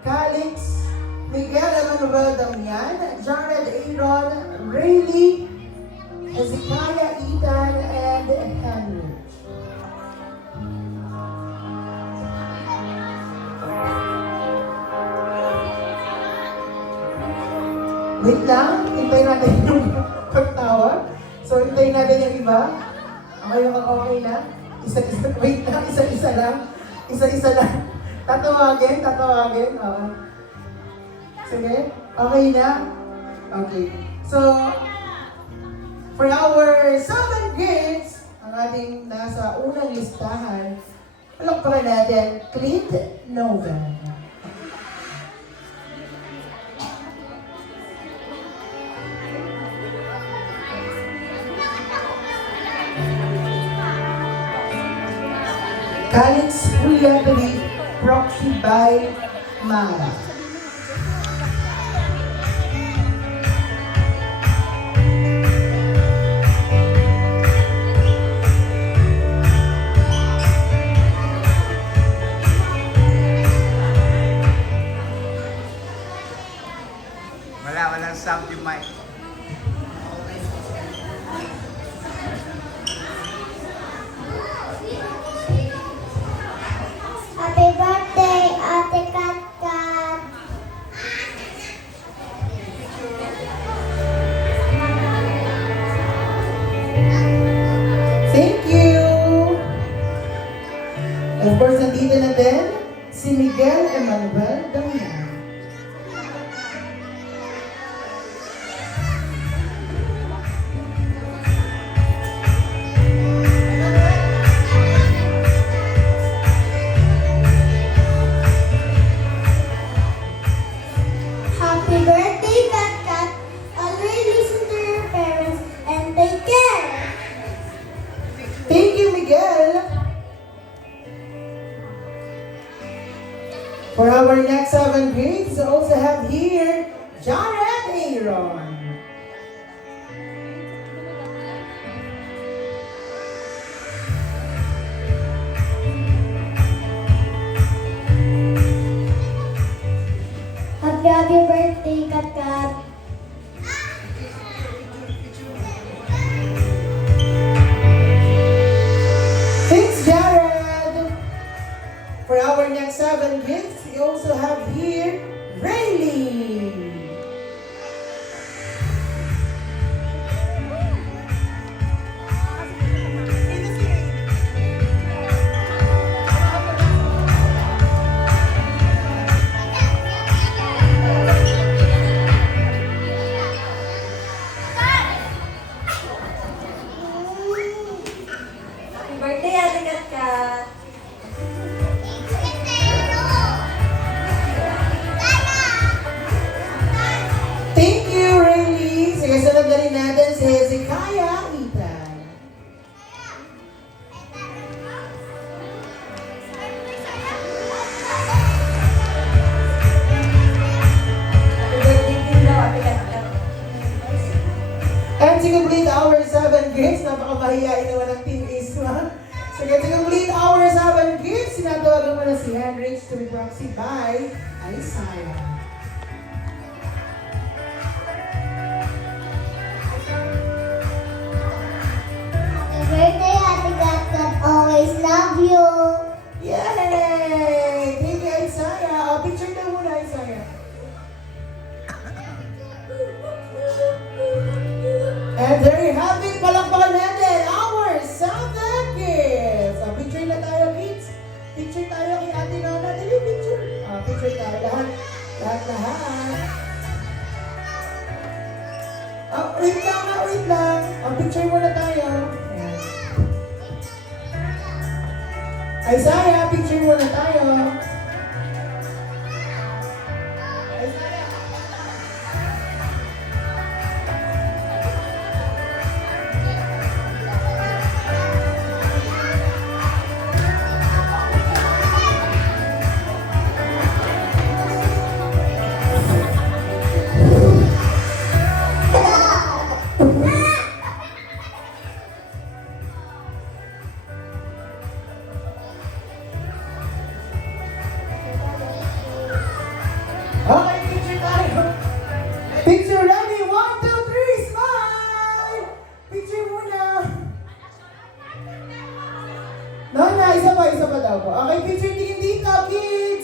Calix, Miguel Emmanuel Damian, Jared Aaron, Rayleigh, Hezekiah Ethan, and Henry. Wait lang, hintayin natin yung pagtawag. So, hintayin natin yung iba. Okay na? Isa-isa, wait lang, isa-isa lang. Isa-isa lang. Tatawagin. Oo. Sige, okay na? Okay. So, for our 7 grades, ang ating nasa unang listahan, palakpakan natin, Clint Noven. Calix Julianity, proxy by Mara. Walang sound yung mic. Happy birthday, Ate Kat Kat! Thank you! Of course, nandito na din si Miguel Emmanuel Damian. Happy birthday, Kat Kat! Always listen to your parents and take care! Thank you, Miguel! For our next 7 grades, we also have here Jared Aaron. Happy birthday, Kat Kat! Thanks, Jared! For our next 7 gifts, we also have here Rayleigh. Happy birthday, Ate Kat Kat! Thank you, Rayleigh. Sige, sunod na rin natin si Hezekiah Ethan. Happy birthday din daw, Ate Kat Kat! And to complete our 7 gifts, napakamahiyain naman ng Team Isma. Sige, to complete our 7 gifts, sinatawagan mo na si Henrich to be proxy by Isaiah. Happy birthday, Ate Kat Kat! Always love you! Yay! Thank you, Isaiah. Picture na muna, Isaiah. And there you have it, palakpakan natin our 7 gifts. Picture na tayo, kids. Picture tayo kay Ate Nona. Dali, picture. Picture tayo. Lahat. Wait lang. Picture muna tayo. Ayan. Isaiah, picture muna tayo. Isaiah. Okay, picture tayo. Picture ready. 1, 2, 3, smile! Picture muna. No, isa pa daw po. Okay, picture tingin dito, kids.